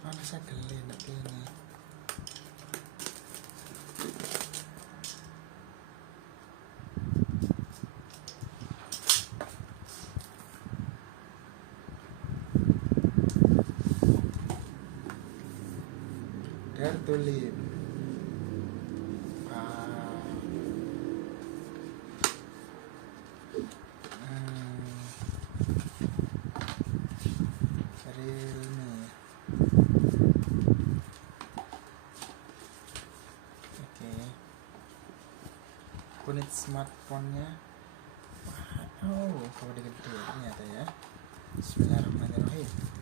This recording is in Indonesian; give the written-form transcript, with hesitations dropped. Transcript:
Mana saya geli nak ini. Tulip. Realme. Oke. Unit smartphone-nya. Wow, kalau gede ternyata ya. Bismillahirrahmanirrahim.